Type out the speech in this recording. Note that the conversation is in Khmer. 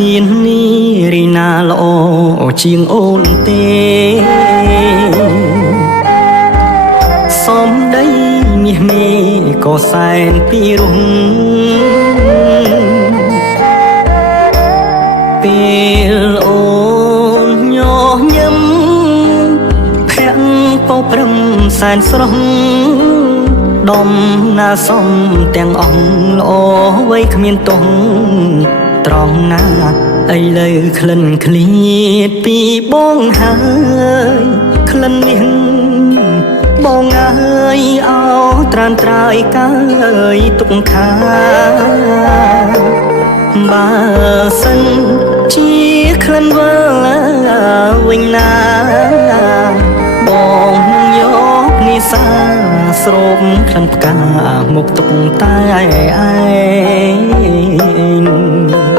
មាននារីណាល្អជាងអូនទេសំដីមាសមេក៏សែនពីរំពេលអូនញញឹមភ័ក្រពោព្រឹមសែនស្រស់ដំណាសំទាំងអស់ល្អវ័យគ្មានទងត្រង់ណាឥឡូវក្លិនឃ្លៀតពីបងហើយក្លិននេះបងអើយអោត្រានត្រើយកើយទុកខាបើសិនជាក្លិនវិលវិញណាបងយកនិសាស្រោមក្លិនផ្កាមកទុកតែឯង